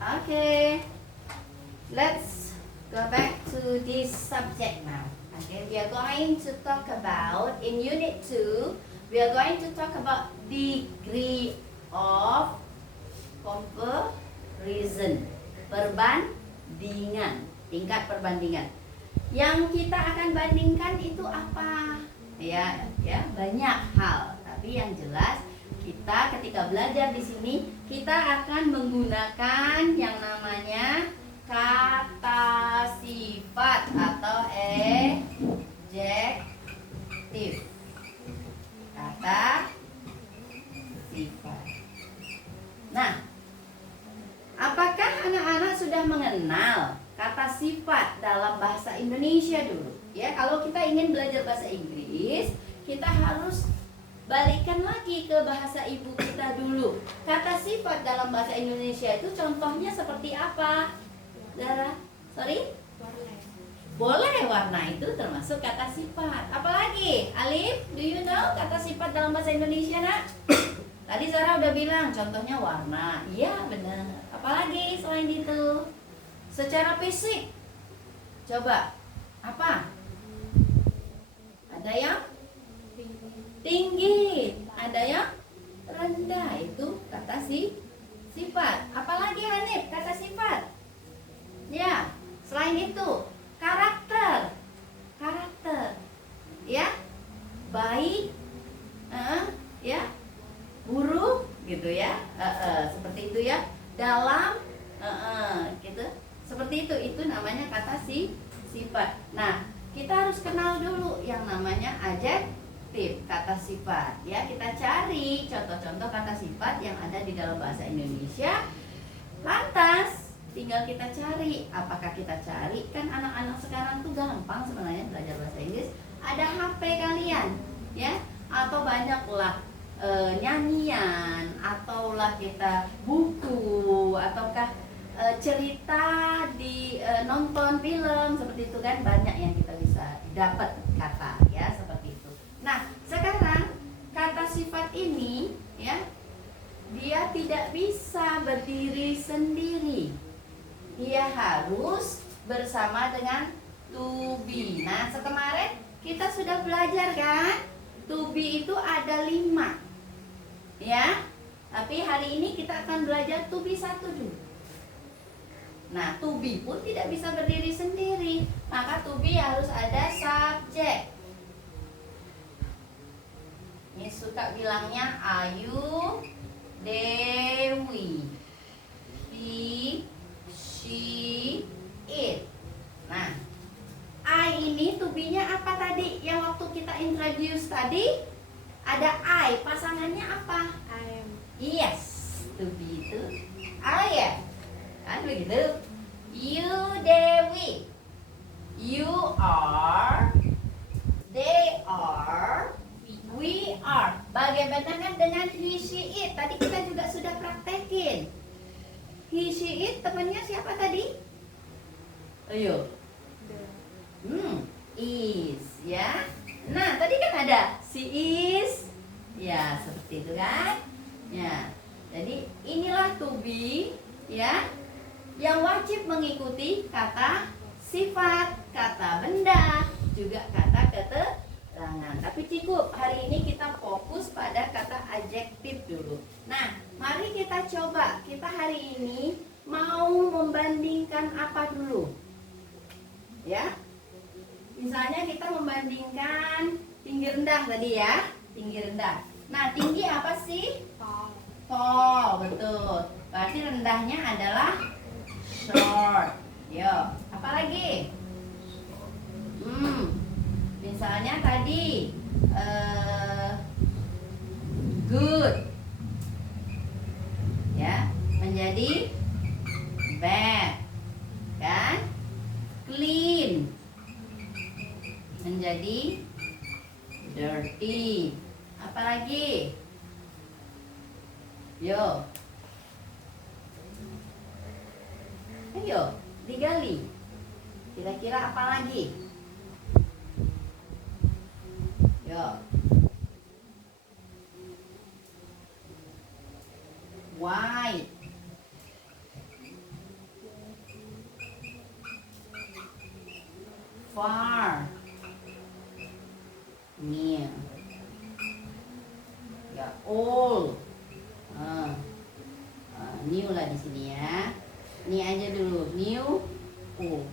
Okay, let's go back to this subject now. Okay, we are going to talk about in unit 2. We are going to talk about degree of comparison. Perbandingan, tingkat perbandingan. Yang kita akan bandingkan itu apa? Ya, banyak hal. Tapi yang jelas kita ketika belajar di sini kita akan menggunakan yang namanya kata sifat atau adjektif. Kata sifat. Nah, apakah anak-anak sudah mengenal kata sifat dalam bahasa Indonesia dulu? Ya, kalau kita ingin belajar bahasa Inggris, kita harus balikkan lagi ke bahasa ibu kita dulu. Kata sifat dalam bahasa Indonesia itu contohnya seperti apa? Zara? Sorry? Boleh, warna itu termasuk kata sifat. Apalagi? Alif, do you know kata sifat dalam bahasa Indonesia, nak? Tadi Zara udah bilang contohnya warna. Iya, benar. Apalagi selain itu? Secara fisik. Coba. Apa? Ada yang tinggi, ada yang rendah, itu kata sifat. Apalagi Hanif kata sifat? Ya, selain itu karakter, ya, baik, ya, buruk, gitu ya, seperti itu ya, dalam, gitu, seperti itu namanya kata sifat. Nah, kita harus kenal dulu yang namanya adjektif. Kata sifat ya, kita cari contoh-contoh kata sifat yang ada di dalam bahasa Indonesia. Lantas tinggal kita cari. Apakah kita cari? Kan anak-anak sekarang tuh gampang sebenarnya belajar bahasa Inggris. Ada HP kalian ya, atau banyaklah nyanyian, ataulah kita buku, ataukah cerita di nonton film seperti itu kan, banyak yang kita bisa dapat kata ya seperti itu. Nah, sekarang kata sifat ini ya, dia tidak bisa berdiri sendiri. Dia harus bersama dengan to be. Nah, sekemarin kita sudah belajar kan? To be itu ada 5. Ya. Tapi hari ini kita akan belajar to be 1 dulu. Nah, to be pun tidak bisa berdiri sendiri. Maka to be harus ada subjek. Ini suka bilangnya Ayu, Dewi, he, she, it. Nah, I ini to be-nya apa tadi? Yang waktu kita introduce tadi ada I, pasangannya apa? I am. Yes, to be itu I am. Kan begitu? You, Dewi. You are. They are. We are. Bagaimana dengan he, she, it? Tadi kita juga sudah praktekin. He, she, it temannya siapa tadi? Ayo. Is ya. Nah, tadi kan ada she is. Ya, seperti itu kan? Ya. Jadi inilah to be ya, yang wajib mengikuti kata sifat, kata benda, juga kata keterangan. Tapi cukup, hari ini kita fokus pada kata adjektif dulu. Nah, mari kita coba. Kita hari ini mau membandingkan apa dulu? Ya. Misalnya kita membandingkan tinggi rendah tadi ya. Tinggi rendah. Nah, tinggi apa sih? Tall, betul. Berarti rendahnya adalah short. Yo, apa lagi? Misalnya tadi good ya, menjadi bad kan? Clean menjadi dirty. Apa lagi? Yo, ayo digali. Kira-kira apa lagi? Yo, white, far, near, ya old, new lah di sini ya. Ini aja dulu, new, old,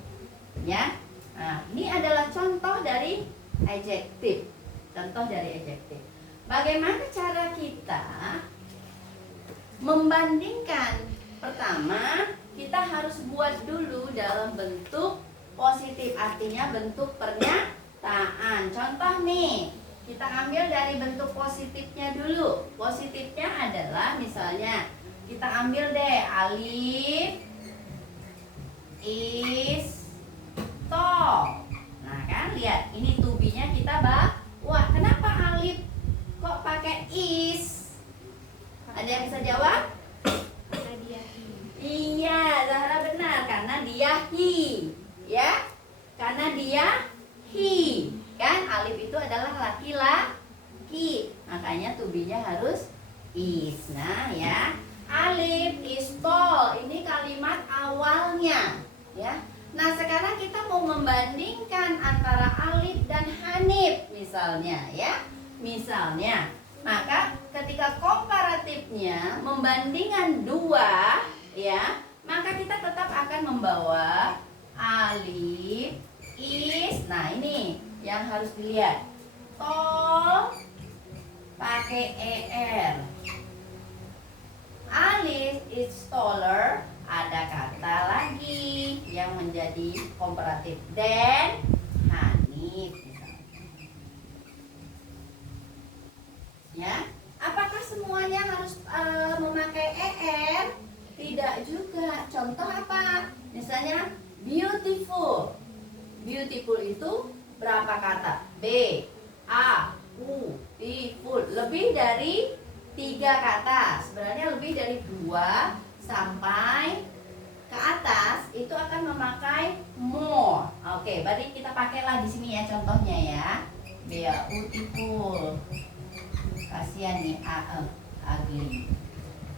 ya. Nah, ini adalah contoh dari adjective. Contoh dari adjective. Bagaimana cara kita membandingkan? Pertama, kita harus buat dulu dalam bentuk positif, artinya bentuk pernyataan. Contoh nih, kita ambil dari bentuk positifnya dulu. Positifnya adalah misalnya kita ambil deh Alif is tall. Nah kan, lihat ini to be-nya kita bawa. Kenapa Alif kok pakai is? Ada yang bisa jawab? Karena dia he. Iya, Zahra benar, karena dia he, ya. Karena dia he. Kan Alif itu adalah laki-laki. Makanya to be-nya harus is. Nah, ya. Alif is tall. Ini kalimat awalnya, ya. Nah, sekarang kita mau membandingkan antara Alif dan Hanif misalnya, ya. Misalnya, maka ketika komparatifnya membandingkan dua, ya, maka kita tetap akan membawa Alif is. Nah, ini yang harus dilihat. Tall pakai er. Alif is taller, ada kata lagi yang menjadi komparatif dan Hanif misalnya. Ya, apakah semuanya harus memakai er? Tidak juga. Contoh apa? Misalnya beautiful. Beautiful itu berapa kata? B, A, U, beautiful. Lebih dari 3 kata. Sebenarnya lebih dari 2 sampai ke atas itu akan memakai more. Oke, berarti kita pakailah di sini ya contohnya ya. Beautiful. Kasihan nih ugly.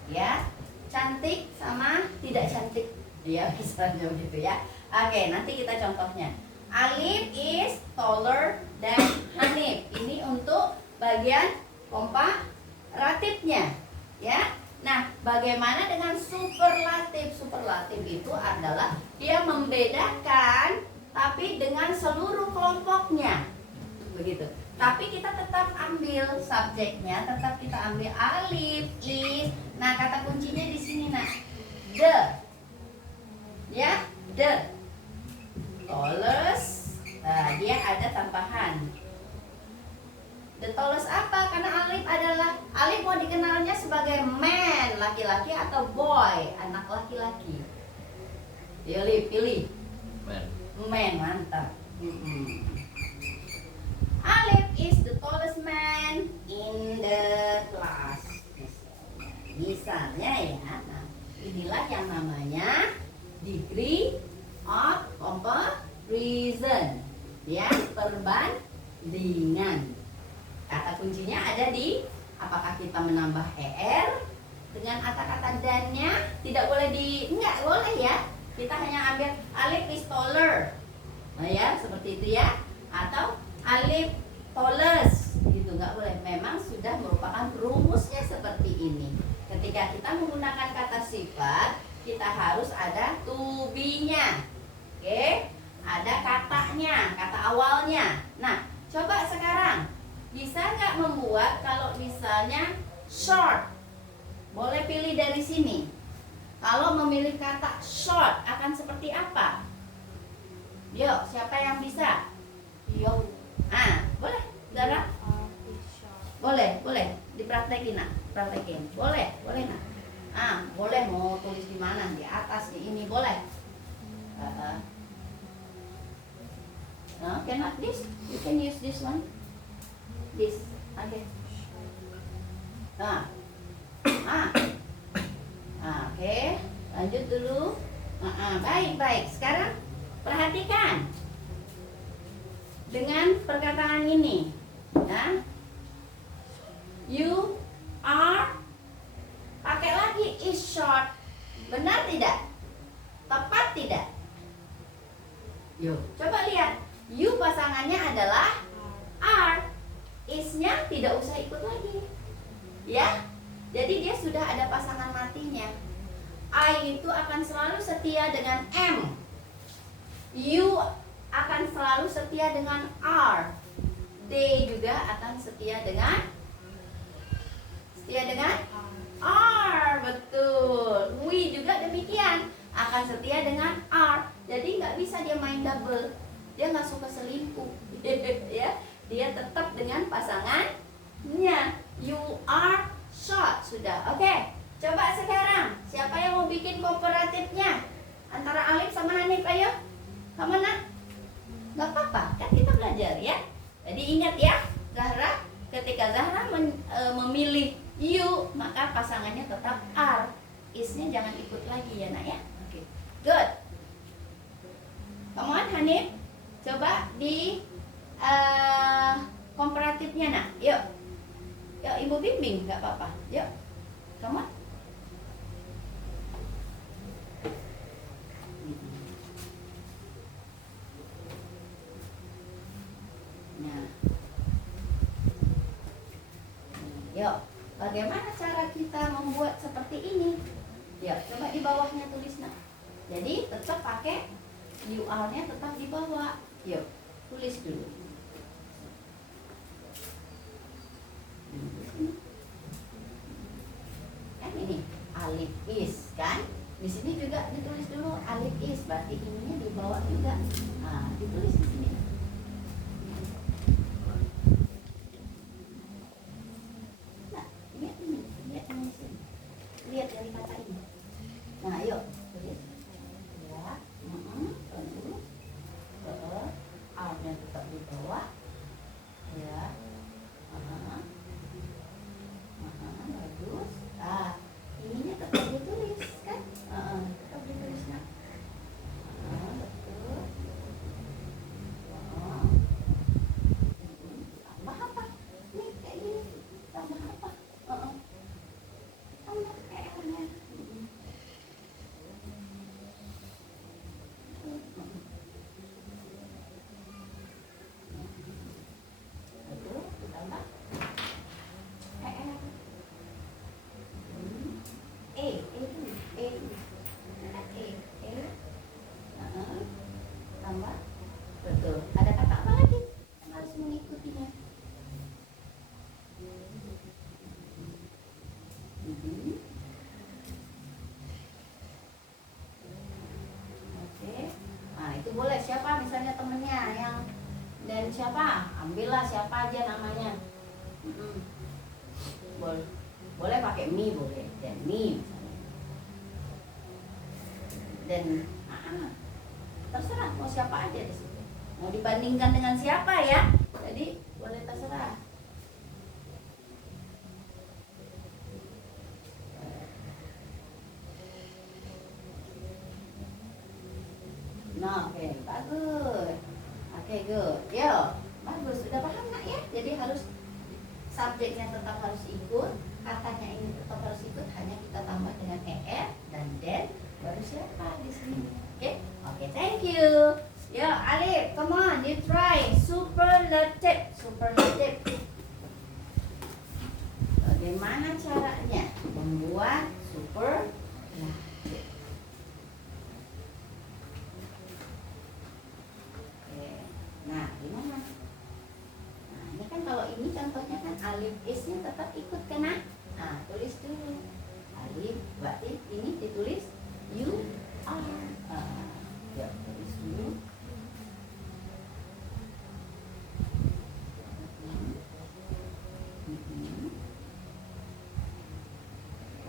Ya. Cantik sama tidak cantik. Ya, misalnya begitu ya. Oke, nanti kita contohnya. Alif is taller than Hanif. Ini untuk bagian komparatifnya, ya. Nah, bagaimana dengan superlatif? Superlatif itu adalah dia membedakan tapi dengan seluruh kelompoknya. Begitu. Tapi kita tetap ambil subjeknya, tetap kita ambil alif, is. Nah, kata kuncinya di sini, nah. The. Ya, the. Tallest. Nah, dia ada tambahan. The tallest apa? Karena Alif adalah Alif mau dikenalnya sebagai man, laki-laki atau boy, anak laki-laki. Pilih. Man, mantap. Alif is the tallest man in the class. Misalnya ya, nah, inilah yang namanya degree of comparison, ya, perbandingan. Kata kuncinya ada di apakah kita menambah er dengan kata-kata dan-nya. Tidak boleh enggak boleh ya. Kita hanya ambil Alif is taller. Nah ya, seperti itu ya. Atau Alif tallest gitu, enggak boleh. Memang sudah merupakan rumusnya seperti ini. Ketika kita menggunakan kata sifat, kita harus ada to be-nya. Oke? Ada katanya, kata awalnya. Nah, coba sekarang bisa nggak membuat kalau misalnya short? Boleh pilih dari sini. Kalau memilih kata short akan seperti apa? Yuk, siapa yang bisa? Yo. Boleh, Zara? Boleh. Dipraktekin, nak. Praktekin. Boleh, nak. Boleh mau tulis di mana? Di atas, di ini, boleh. Cannot this? You can use this one. This, oke. Oke, lanjut dulu. Baik. Sekarang perhatikan dengan perkataan ini, ya. You are, pakai lagi is short. Benar tidak? Tepat tidak? Yuk, coba lihat. U pasangannya adalah R. Is-nya tidak usah ikut lagi. Ya. Jadi dia sudah ada pasangan matinya. I itu akan selalu setia dengan M. U akan selalu setia dengan R. D juga akan setia dengan R. Betul. We juga demikian, akan setia dengan R. Jadi nggak bisa dia main double. Dia nggak suka selingkuh. Ya, dia tetap dengan pasangannya. You are short. Sudah. Oke. Coba sekarang siapa yang mau bikin komparatifnya antara Alif sama Hanif? Ayo. Kamu nak? Nggak apa-apa, kan kita belajar ya. Jadi ingat ya, Zahra, ketika Zahra memilih U, maka pasangannya tetap R. Is-nya jangan ikut lagi ya nak ya. Oke, good. Come on Hanif, coba di komparatifnya nak. Yuk, yuk ibu bimbing, nggak apa-apa. Yuk, come on. Nah, yuk, bagaimana cara kita membuat seperti ini? Yuk, coba di bawahnya tulis nak. Jadi tetap pakai UR-nya tetap di bawah. Yuk, tulis dulu. Kan ini alif is kan? Di sini juga ditulis dulu alif is, berarti ininya di bawah juga. Nah, ditulis di sini. Lihat dari kaca ini. Nah, yuk. Tulis. Ya. Terus. R-nya tetap di bawah. Ya. Bagus. Ah, ininya tetap ditulis kan? Tetap ditulis nak. Betul. Tambah apa? Nih kayak gini. Tambah apa? Tambah R-nya. Betul, ditambah R. Tambah. Betul. Ada kata apa lagi yang harus mengikutinya? Oke. Nah, itu boleh siapa misalnya temennya yang dan siapa? Ambillah siapa aja namanya. Boleh. Boleh pakai me boleh. Dan me misalnya. Dan terserah mau siapa aja di situ. Mau dibandingkan dengan siapa ya? Jadi boleh terserah. Nah, oke, bagus. Oke, good. Yo, bagus. Sudah paham nak ya? Jadi harus subjeknya tetap harus ikut, katanya ini tetap harus ikut, hanya kita tambah dengan er dan then baru siapa di sini. Oke? Oke, thank you. Yo, Alif, come on, you try superlative. Superlative. Bagaimana caranya membuat superlative? Oke. Nah, gimana? Nah, ini kan kalau ini contohnya kan alif is-nya tetap ikut kena. Nah, tulis dulu. Alif, berarti ini ditulis you are. Ya, tulis dulu.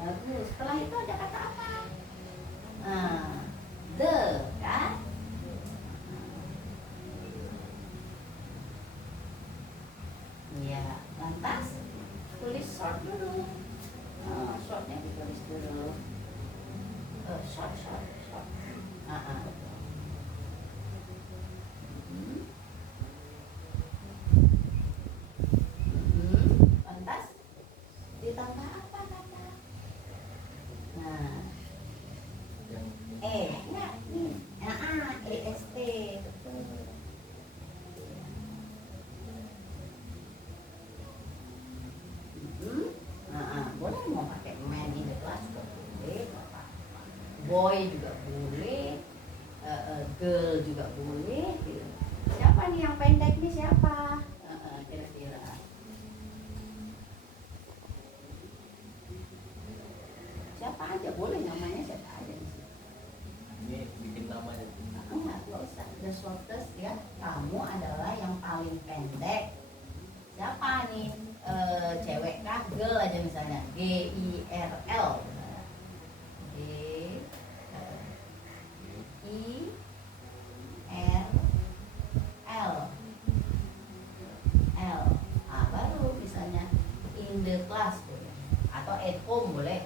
Bagus. Setelah itu ada kata apa? The, kan? Ya, lantas tulis short dulu. Shortnya ditulis dulu. Short. Lantas ditambah apa kata? Nah, enggak nih. EST betul. boy juga boleh, girl juga boleh gitu. Siapa nih yang pendek nih, siapa? Kira-kira siapa aja boleh, namanya siapa aja di sini. Ini bikin namanya. Enggak usah, the shortest ya. Kamu adalah yang paling pendek. Siapa nih? Cewek kah? Girl aja misalnya. GIRL. GIRL. L. Baru misalnya in the class boleh. Atau at home boleh.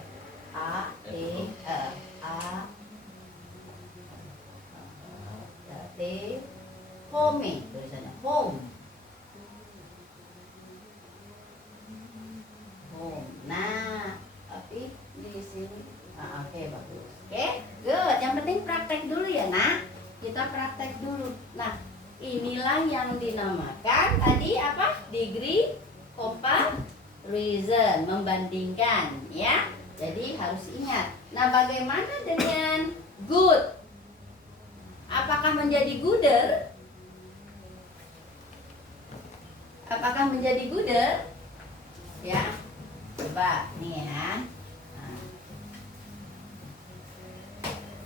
Home tulisannya home. Nah, tapi di sini oke, bagus. Oke, good. Yang penting praktek dulu ya, Nak. Kita praktek dulu. Nah, inilah yang dinamakan tadi apa? Degree comparison, membandingkan ya. Jadi harus ingat. Nah, bagaimana dengan good? Apakah menjadi gooder? Apakah menjadi gooder? Ya. Coba nih ya.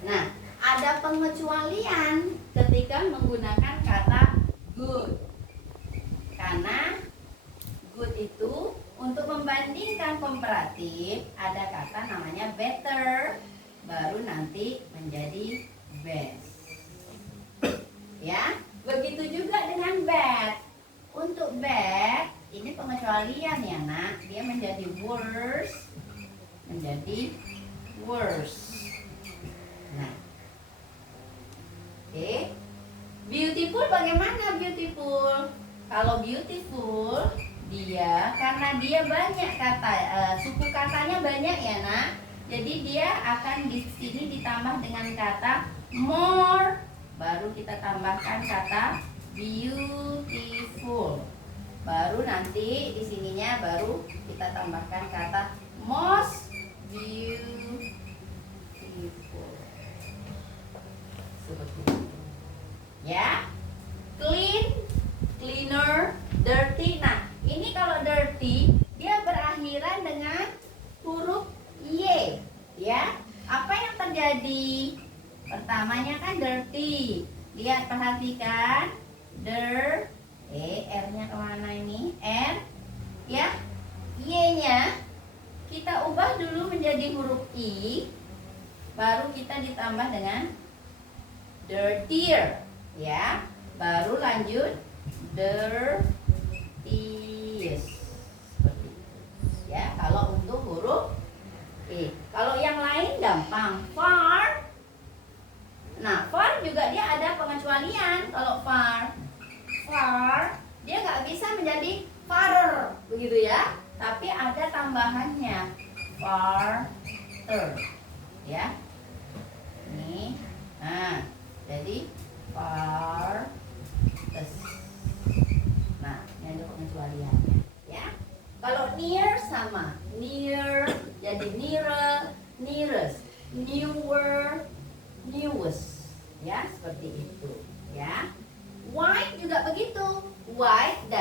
Nah, ada pengecualian ketika menggunakan kata good. Karena good itu untuk membandingkan komparatif ada kata namanya better, baru nanti menjadi best. Ya, begitu juga dengan bad. Untuk bad ini pengecualian ya, Nak. Dia menjadi worse, menjadi worse. Nah, oke. Beautiful bagaimana beautiful? Kalau beautiful dia karena dia banyak kata, suku katanya banyak ya, Nak. Jadi dia akan di sini ditambah dengan kata more, baru kita tambahkan kata beautiful. Baru nanti di sininya baru kita tambahkan kata most beautiful. Seperti itu. Ya. Clean, cleaner, dirty. Nah, ini kalau dirty dia berakhiran dengan huruf Y, ya. Apa yang terjadi? Pertamanya kan dirty. Lihat, perhatikan. R-nya kemana ini? R, ya. Y-nya kita ubah dulu menjadi huruf I, baru kita ditambah dengan dirtier, ya. Baru lanjut dirtiest. Seperti itu. Ya, kalau untuk huruf I. Kalau yang lain gampang. Far. Nah, far juga dia ada pengecualian. Kalau far dia nggak bisa menjadi farer, begitu ya. Tapi ada tambahannya, farther, ya. Ini, nah, jadi farthest. Nah, ini ada pengecualiannya, ya. Kalau near sama, near jadi nearer, nearest, newer, newest, ya, seperti itu, ya. Wide juga begitu. Wide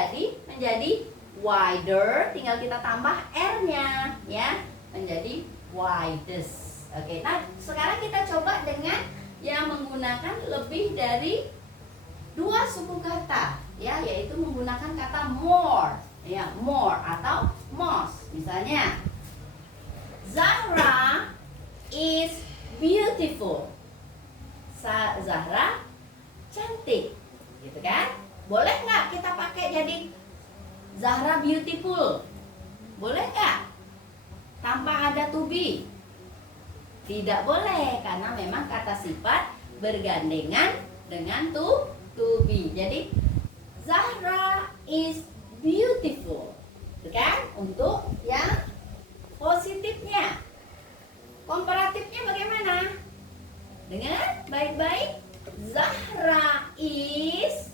menjadi wider, tinggal kita tambah R-nya, ya, menjadi widest. Oke, nah sekarang kita coba dengan yang menggunakan lebih dari 2 suku kata, ya, yaitu menggunakan kata more, ya, more atau most. Misalnya, Zahra is beautiful. Zahra cantik, gitu kan? Boleh nggak kita pakai jadi Zahra beautiful? Boleh nggak? Tanpa ada to be? Tidak boleh, karena memang kata sifat bergandengan dengan to be. Jadi Zahra is beautiful, gitu kan? Untuk yang positifnya. Komparatifnya bagaimana? Dengar baik-baik. Zahra is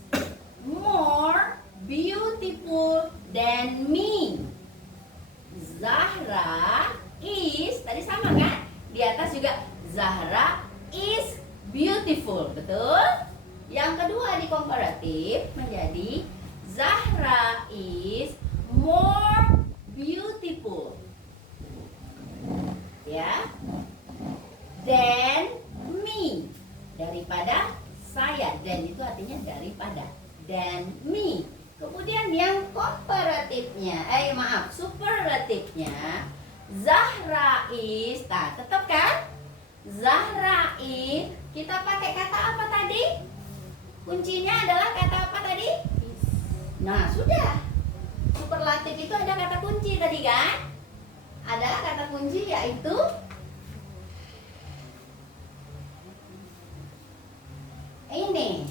more beautiful than me. Zahra is, tadi sama kan? Di atas juga Zahra is beautiful. Betul? Yang kedua di komparatif menjadi Zahra is more beautiful. Ya. Than me. Daripada saya. Dan itu artinya daripada. Than me. Kemudian yang komparatifnya, superlatifnya, Zahra is, nah tetap kan? Zahra is, kita pakai kata apa tadi? Kuncinya adalah kata apa tadi? Nah sudah, superlatif itu ada kata kunci tadi kan? Adalah kata kunci yaitu ini,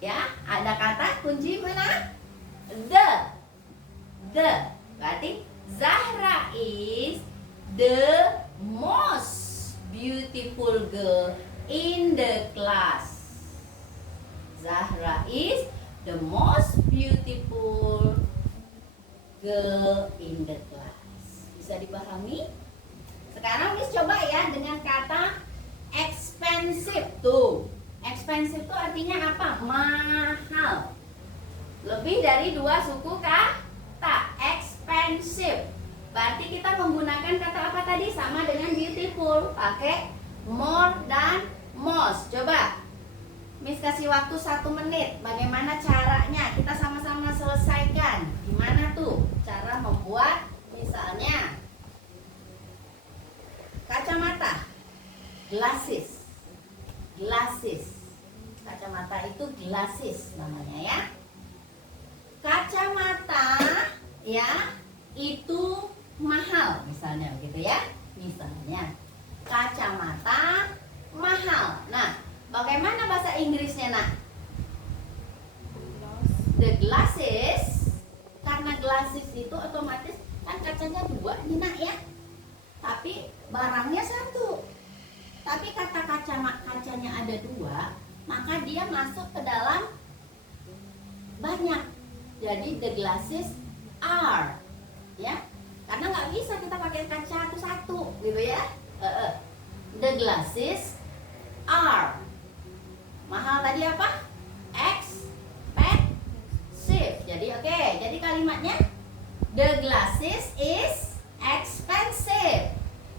ya, ada kata kunci mana? The berarti Zahra is the most beautiful girl in the class. Zahra is the most beautiful girl in the class. Bisa dipahami? Sekarang Miss coba ya dengan kata expensive tuh. Expensive itu artinya apa? Mahal. Lebih dari 2 suku kata. Expensive. Berarti kita menggunakan kata apa tadi? Sama dengan beautiful. Pakai more dan most. Coba Miss kasih waktu 1 menit. Bagaimana caranya? Kita sama-sama selesaikan. Gimana tuh cara membuat misalnya kacamata. Glasses. Glasses. Kacamata itu glasses namanya ya. Kacamata ya itu mahal misalnya gitu ya. Misalnya kacamata mahal. Nah, bagaimana bahasa Inggrisnya nak? The glasses. Karena glasses itu otomatis kan kacanya 2 nih nak ya. Tapi barangnya 1. Tapi kata kacanya ada 2, maka dia masuk ke dalam banyak. Jadi the glasses are, ya, karena nggak bisa kita pakai kaca satu gitu ya. The glasses are. Mahal tadi apa? Expensive. Jadi oke. Jadi kalimatnya the glasses is expensive.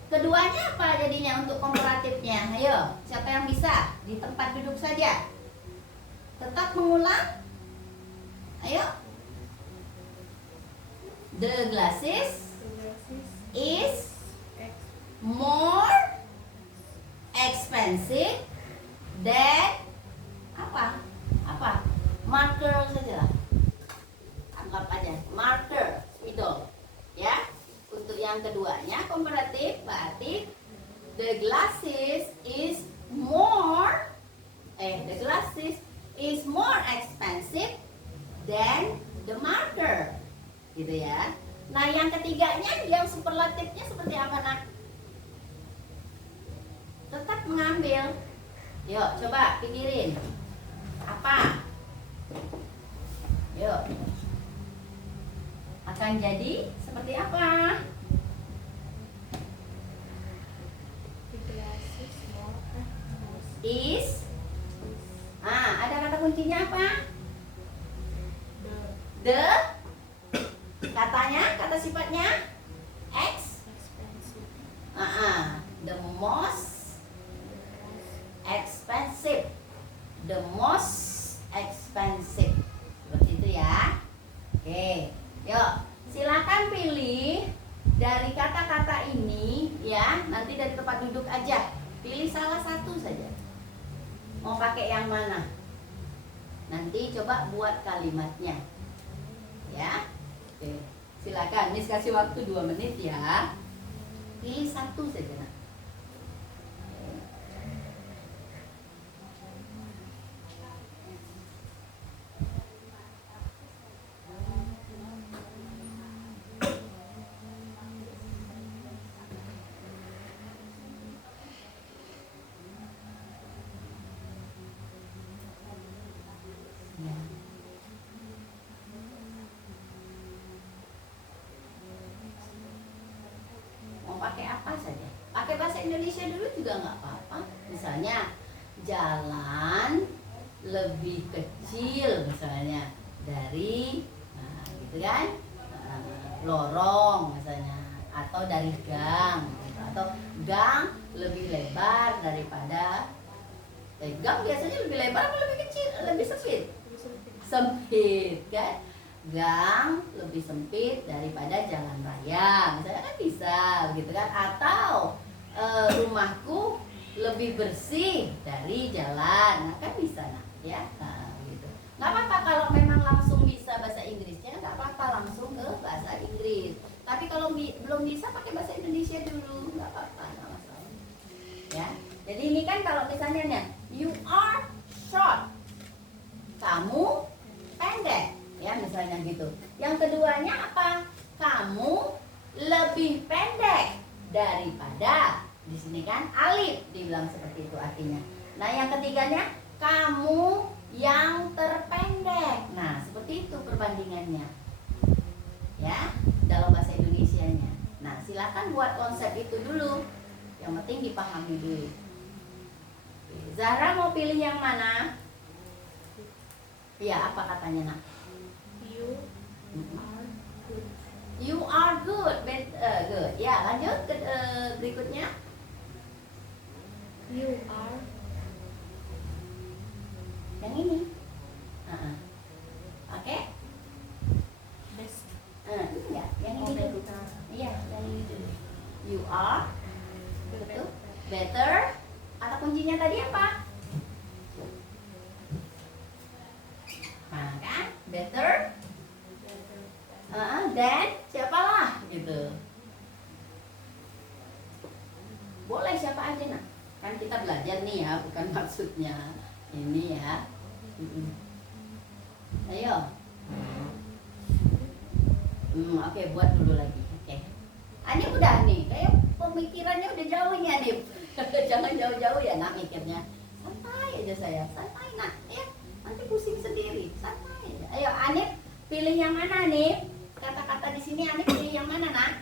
Keduanya apa jadinya untuk komparatifnya? Ayo, siapa yang bisa? Di tempat duduk saja. Tetap mengulang. Ayo. The glasses is more expensive than apa? Apa? Marker saja lah. Anggap aja marker, spidol. Ya. Untuk yang keduanya komparatif berarti the glasses is more expensive than the marker. Gitu ya. Nah, yang ketiganya yang superlatifnya seperti apa nak? Tetap mengambil. Yuk, coba pikirin. Apa? Yuk. Akan jadi seperti apa? Is. Ada kata kuncinya apa? The. Katanya, kata sifatnya the most expensive. The most expensive. Seperti itu ya. Oke. Yuk, silakan pilih dari kata-kata ini ya. Nanti dari tempat duduk aja. Pilih salah satu saja. Mau pakai yang mana? Nanti coba buat kalimatnya. Ya. Oke. Silakan, Miss kasih waktu 2 menit ya. Pilih satu saja nak. Pakai apa saja. Pakai bahasa Indonesia dulu juga nggak apa-apa. Misalnya jalan lebih kecil misalnya dari gitu kan, lorong misalnya, atau dari gang gitu. Atau gang lebih lebar daripada gang biasanya lebih lebar atau lebih kecil, lebih sempit? Sempit kan? Gang lebih sempit daripada jalan raya misalnya, kan bisa gitu kan. Atau rumahku lebih bersih dari jalan, nah, kan bisa ya, gitu. Nggak apa-apa kalau memang langsung bisa bahasa Inggrisnya, nggak apa-apa langsung ke bahasa Inggris. Tapi kalau belum bisa pakai bahasa Indonesia dulu, nggak apa-apa, nggak masalah ya. Jadi ini kan kalau misalnya nih, you are short, kamu pendek ya, misalnya gitu. Yang keduanya apa? Kamu lebih pendek daripada, di sini kan alif dibilang seperti itu artinya. Nah, yang ketiganya kamu yang terpendek. Nah, seperti itu perbandingannya ya dalam bahasa Indonesianya. Nah, silakan buat konsep itu dulu, yang penting dipahami dulu. Zahra mau pilih yang mana? Ya, apa katanya nak? You are good. You are good, good. Ya, lanjut ke berikutnya. You are Yang ini. Oke. best. Enggak, yang ini dulu. Iya, yang ini dulu. You are, betul. Better. Kata kuncinya tadi apa? Nah, kan? Better. Dan siapalah gitu. Boleh siapa aja nak. Kan kita belajar nih ya, bukan maksudnya ini ya. Ayo. Oke, buat dulu lagi. Oke. Ini udah nih, kayak pemikirannya udah jauh ya nih. Jangan jauh-jauh ya nak mikirnya. Santai aja saya, santai nak. Ya, nanti pusing sendiri. Santai aja. Ayo Anip, pilih yang mana nih? Kata-kata di sini Anip pilih yang mana nak?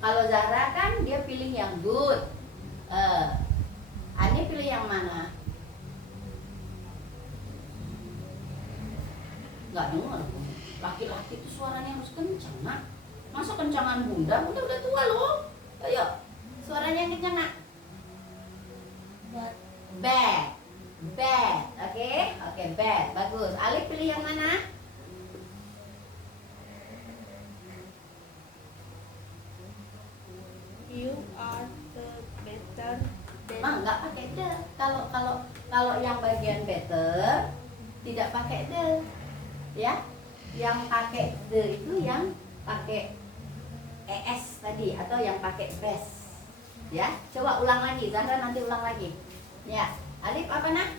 Kalau Zahra kan dia pilih yang good. Ani pilih yang mana? Nggak dengar. Laki-laki itu suaranya harus kencang nak. Masa kencangan bunda? Bunda udah tua loh. Ayo, suaranya yang kencang nak. Bad. Bad. Oke, bad. Bagus. Alif pilih yang mana? You are the better than. Nggak pakai the. Kalau yang bagian better tidak pakai the, ya. Yang pakai the itu yang pakai es tadi atau yang pakai best, ya. Coba ulang lagi, Zahra nanti ulang lagi. Ya, Alif apa nak?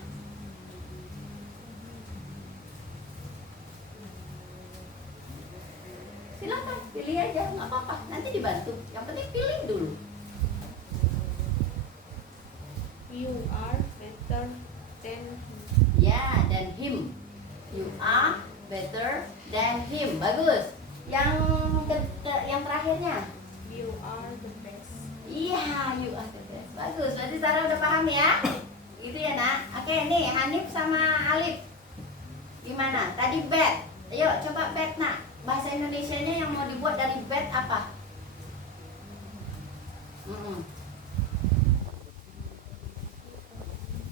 Silakan pilih aja, nggak apa-apa. Nanti dibantu. Yang penting pilih dulu. You are better than him. Ya, dan him. You are better than him. Bagus. Yang terakhirnya. You are the best. Iya, you are the best. Bagus. Berarti Sarah udah paham ya? Gitu ya nak. Oke, nih Hanif sama Alif. Gimana? Tadi bad. Ayo coba bad nak. Bahasa Indonesianya yang mau dibuat dari bad apa?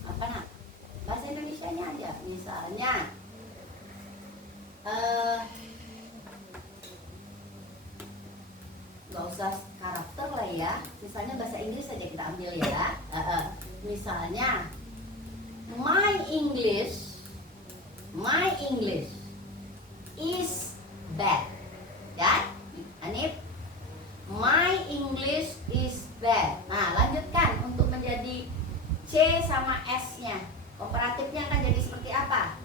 Apa nak? Bahasa Indonesianya aja. Misalnya nggak usah karakter lah ya. Misalnya bahasa Inggris saja kita ambil ya. Misalnya my English is bad. Ya, Hanif, my English is bad. Nah, lanjutkan untuk menjadi C sama S-nya. Komparatifnya akan jadi seperti apa?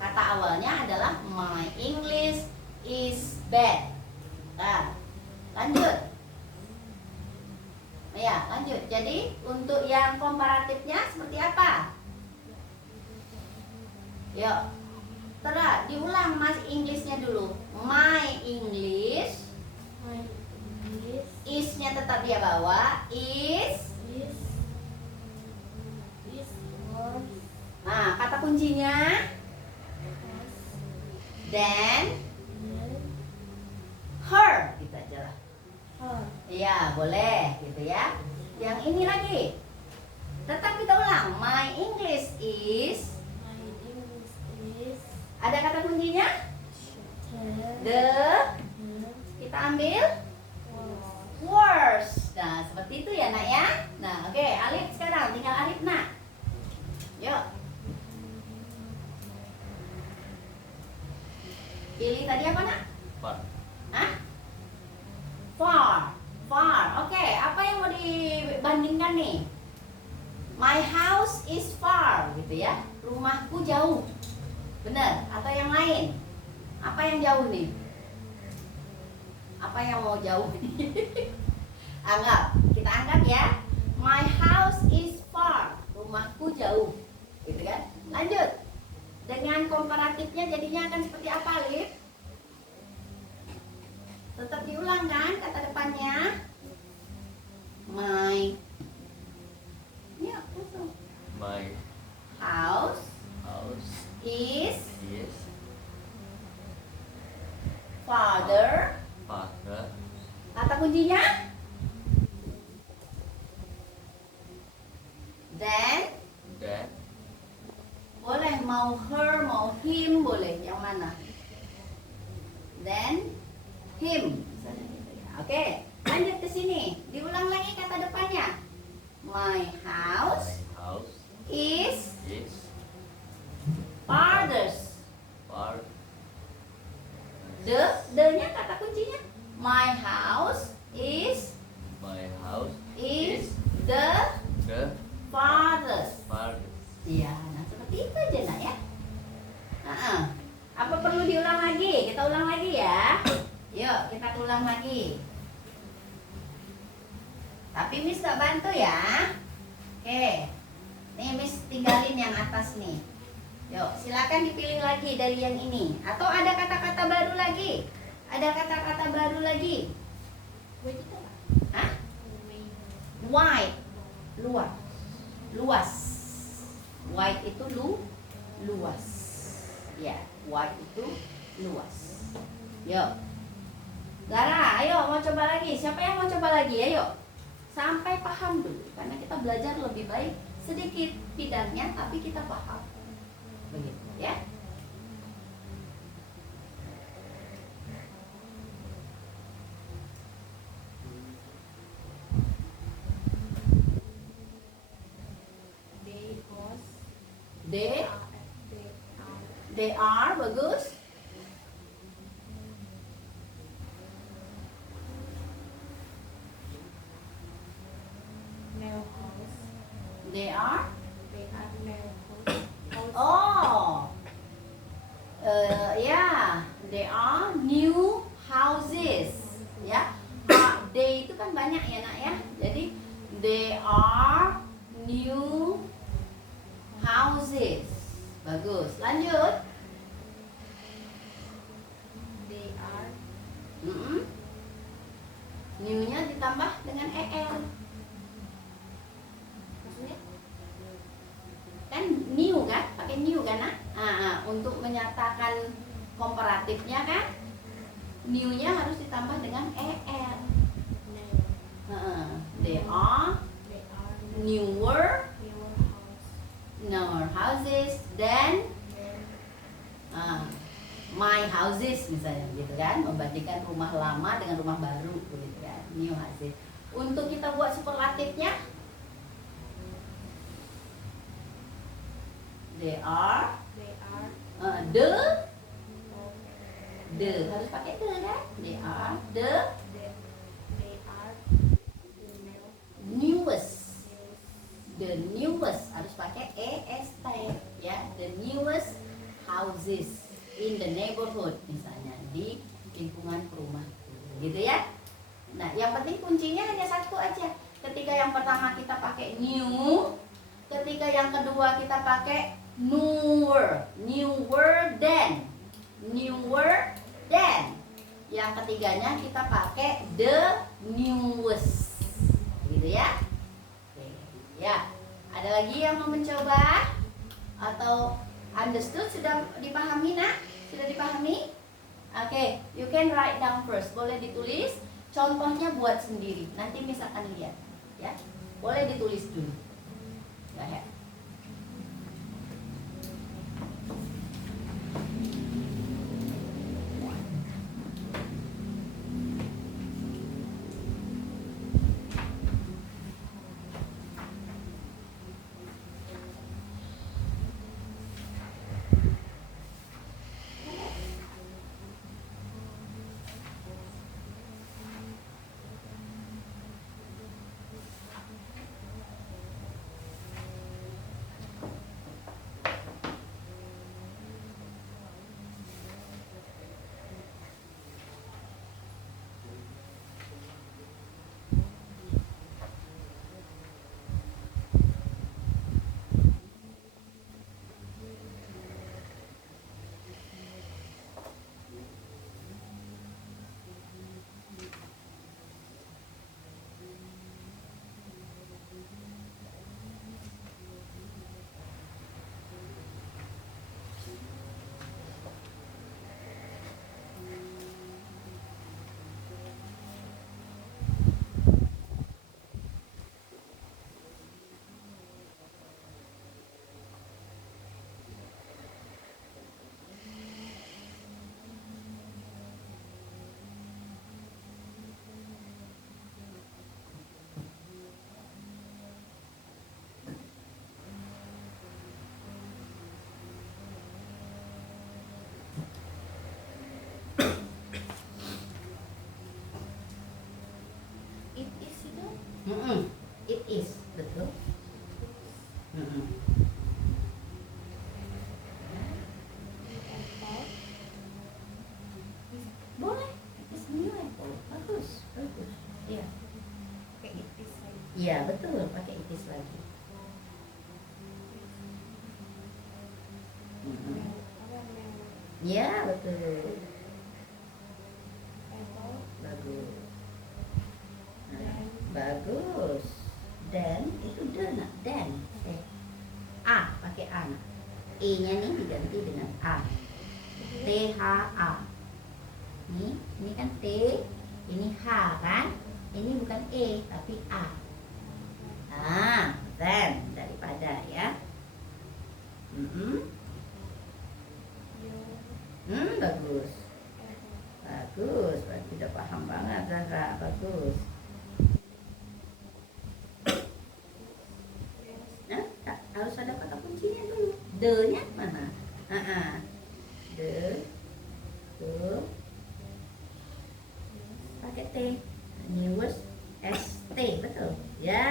Kata awalnya adalah my English is bad. Nah, lanjut. Ya, lanjut. Jadi, untuk yang komparatifnya seperti apa? Yuk. Tera, diulang Mas Inggrisnya dulu. My English. My English Is-nya tetap dia bawa. Is. is was Nah, kata kuncinya. was Then. then Her. Gitu aja lah. her. Iya, boleh. Gitu ya. Yang ini lagi. Tetap kita ulang. My English is. My English is Ada kata kuncinya? the The. Kita ambil. was Worst. Nah, seperti itu ya, Nak ya. Nah, oke, Alif sekarang tinggal Alif, Nak. Yuk. Pilih tadi apa, Nak? Far. Hah? Far. Far. Oke, apa yang mau dibandingkan nih? My house is far, gitu ya. Rumahku jauh. Benar? Atau yang lain? Apa yang jauh nih? Apa yang mau jauh nih? Anggap, kita anggap ya. My house is far. Rumahku jauh. Gitu kan? Lanjut. Dengan komparatifnya jadinya akan seperti apa, Lip? Tetap diulang kan kata depannya? My. Ya, langsung. My House house is is father. father. Kata kuncinya? Then. Then Boleh mau her, mau him, boleh. Yang mana? Then him. Misalnya gitu ya. Oke, lanjut ke sini. Diulang lagi kata depannya. My house my house is is father's. far. The-nya kata kuncinya. My house is My house is the the father's. far. Iya, nah seperti itu aja, Nak ya. Apa perlu diulang lagi? Kita ulang lagi ya. Yuk, kita ulang lagi. Tapi Miss gak bantu ya. Oke. Nih Miss tinggalin yang atas nih. Yuk, silakan dipilih lagi dari yang ini. Atau ada kata-kata baru lagi? Ada kata-kata baru lagi? Wait itu apa? Hah? Wait. Wide. Luas. Luas. Wide itu luas. Ya, wide itu luas. Yuk. Zara, ayo mau coba lagi. Siapa yang mau coba lagi? Ayo. Sampai paham dulu. Karena kita belajar lebih baik sedikit bidangnya tapi kita paham. Begitu ya. They was They they are they are bagus. now house. They are They are now house. House. oh. Ya, they are new houses. Ya. They itu kan banyak ya, Nak ya. Jadi they are new houses. Bagus. Lanjut. They are New-nya ditambah dengan er. maksudnya Kan new kan? Pakai new kan, Nak? Untuk menyatakan komparatifnya kan? New-nya harus ditambah dengan er. now. They are They are newer newer houses than then my houses misalnya gitu kan, membandingkan rumah lama dengan rumah baru gitu kan, new houses. Untuk kita buat superlatifnya, they are the harus pakai the kan, they are the they are the newest, the newest harus pakai est ya, the newest houses in the neighborhood misalnya, di lingkungan perumahan gitu ya. Nah, yang penting kuncinya hanya satu aja. Ketika yang pertama kita pakai new, ketika yang kedua kita pakai newer than. Yang ketiganya kita pakai the newest, gitu ya. Oke, ya. Ada lagi yang mau mencoba atau understood? Sudah dipahami nak? Sudah dipahami? Oke, you can write down first. Boleh ditulis. Contohnya buat sendiri. Nanti misalkan lihat, ya. Boleh ditulis dulu. Go ahead. It is itu. It is, betul. Apple. Boleh. It is new apple. Bagus, bagus. Iya. Pakai it is lagi. Iya, betul. Pakai it is lagi. Apa yang Iya, betul. apple Bagus. Nah, dan bagus. Dan itu nak. Dan. A, pakai A. Nak. E-nya nih diganti dengan A. THA. Ini kan T, ini H kan? Ini bukan E tapi A. Ah, then daripada ya. Bagus. Bagus, berarti udah paham banget Zahra. Bagus. Nah, harus ada kata kuncinya dulu. The-nya mana? The. Tuh. Pakai T. Newest ST, betul. Ya.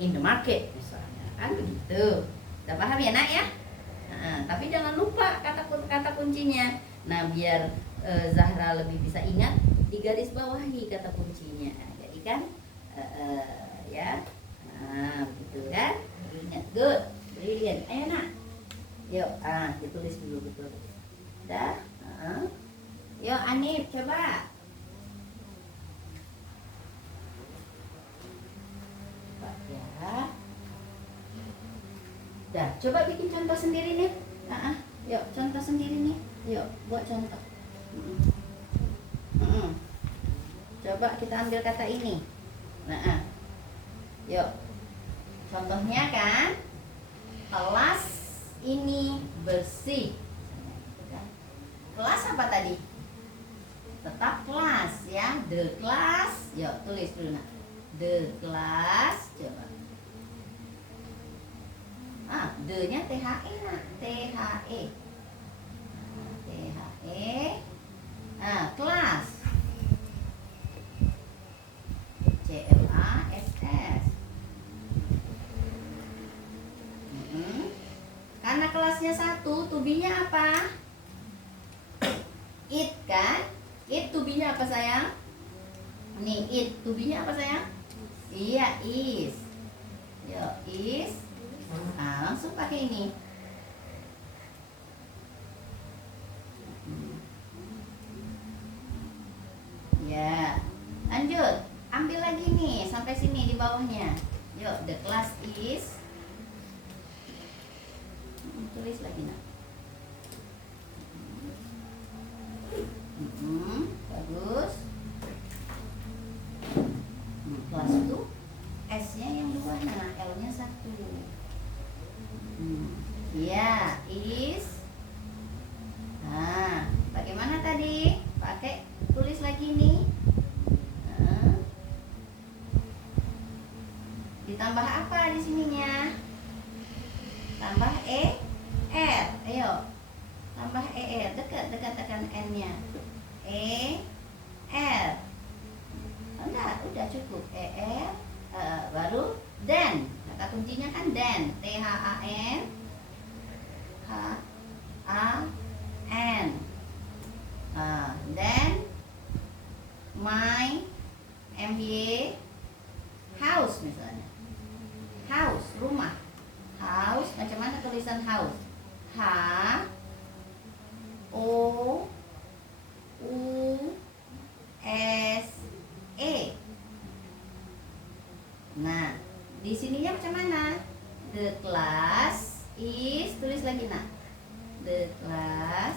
In the market misalnya, kan begitu. Udah paham ya nak ya? Tapi jangan lupa kata kuncinya. Nah, biar Zahra lebih bisa ingat, digaris bawahi kata kuncinya. Jadi kan ya. Nah, begitu kan? Ingat, good, brilliant. Ayo nak. Yuk, ditulis dulu betul. Dah. Yuk Anif, coba. Ya. Dah, coba bikin contoh sendiri nih. Yuk, contoh sendiri nih. Yuk, buat contoh. Coba kita ambil kata ini. Yuk. Contohnya kan, kelas ini bersih. Kelas apa tadi? Tetap kelas ya. The class. Yuk, tulis dulu nak. The class. Coba. The-nya THE nak. THE. THE. Kelas. CLASS. Karena kelasnya satu, tubinya apa? It kan? It tubinya apa sayang? Nih, it tubinya apa sayang? Iya, is. Yuk, is. Nah, langsung pakai ini. Ya, lanjut. Ambil lagi nih sampai sini di bawahnya. Yuk, the class is. Tulis lagi nak. Bagus. Kelas itu S-nya yang 2, nah L-nya 1. Ya, is. Nah, bagaimana tadi? Pakai tulis lagi nih. Nah. Ditambah apa di sininya? Tambah R. Ayo. Tambah R. Dekat tekan N-nya. R. Udah cukup. R. Baru then. Kata kuncinya kan then. THAN. HAN. Then my MBA house misalnya. House, rumah. House, macam mana tulisan house? H O U S E. Nah, di sininya macam mana? The class is, tulis lagi nak. The class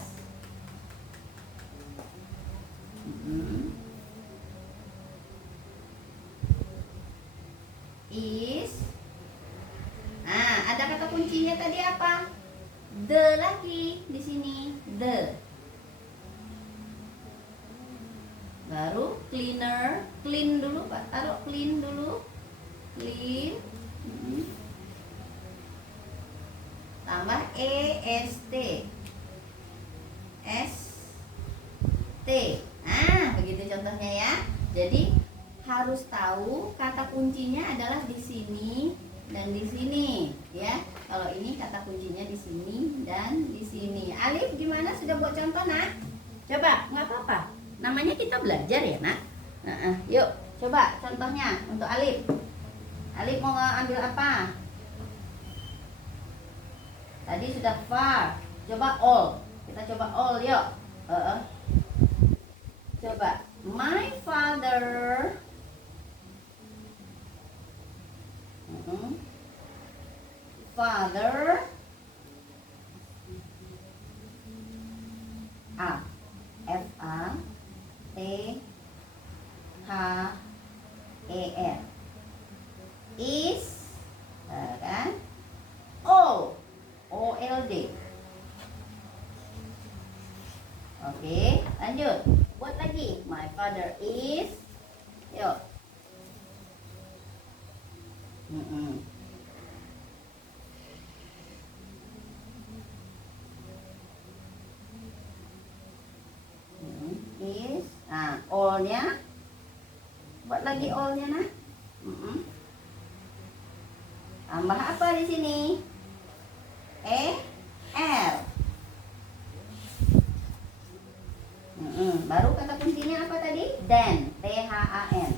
is. Nah, ada kata kuncinya tadi apa? The lagi di sini. The. Baru cleaner, clean dulu Pak. Taruh clean dulu. Clean. Tambah EST. ST. Nah, begitu contohnya ya. Jadi harus tahu kata kuncinya adalah di sini dan di sini, ya. Kalau ini kata kuncinya di sini dan di sini. Alif gimana? Sudah buat contoh, nak? Coba, nggak apa-apa. Namanya kita belajar ya, nak. Yuk, coba contohnya untuk Alif. Alif mau ambil apa? Tadi sudah far. Coba all. Kita coba all, yuk. Coba. My father. Father. Father is kan old. Oke, lanjut. Buat lagi. My father is. Yuk. Is. Nah, all-nya. Buat lagi all-nya, nah. Tambah apa di sini? L. Baru kata kuncinya apa tadi? Then. THAN.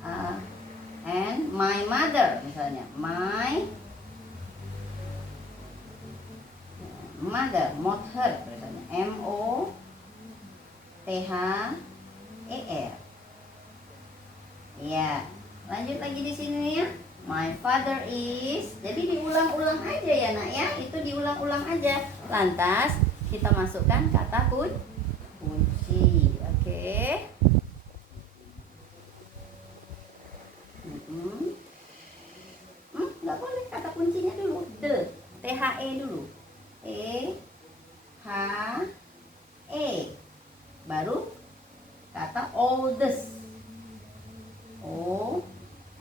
THAN. My mother misalnya. My mother. Mother misalnya. MOTHER. Ya. Lanjut lagi di sini ya. My father is. Jadi diulang-ulang aja ya nak ya. Itu diulang-ulang aja. Lantas kita masukkan kata kunci. Oke. Nggak boleh kata kuncinya dulu. The. THE dulu. THE. Baru kata oldest.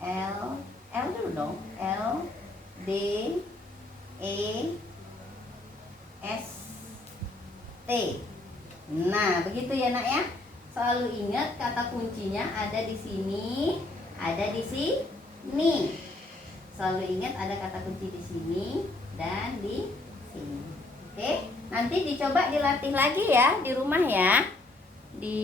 L dulu dong. LDEST. Nah, begitu ya nak ya. Selalu ingat kata kuncinya ada di sini, ada di sini. Selalu ingat ada kata kunci di sini dan di sini. Oke, nanti dicoba dilatih lagi ya di rumah ya. Di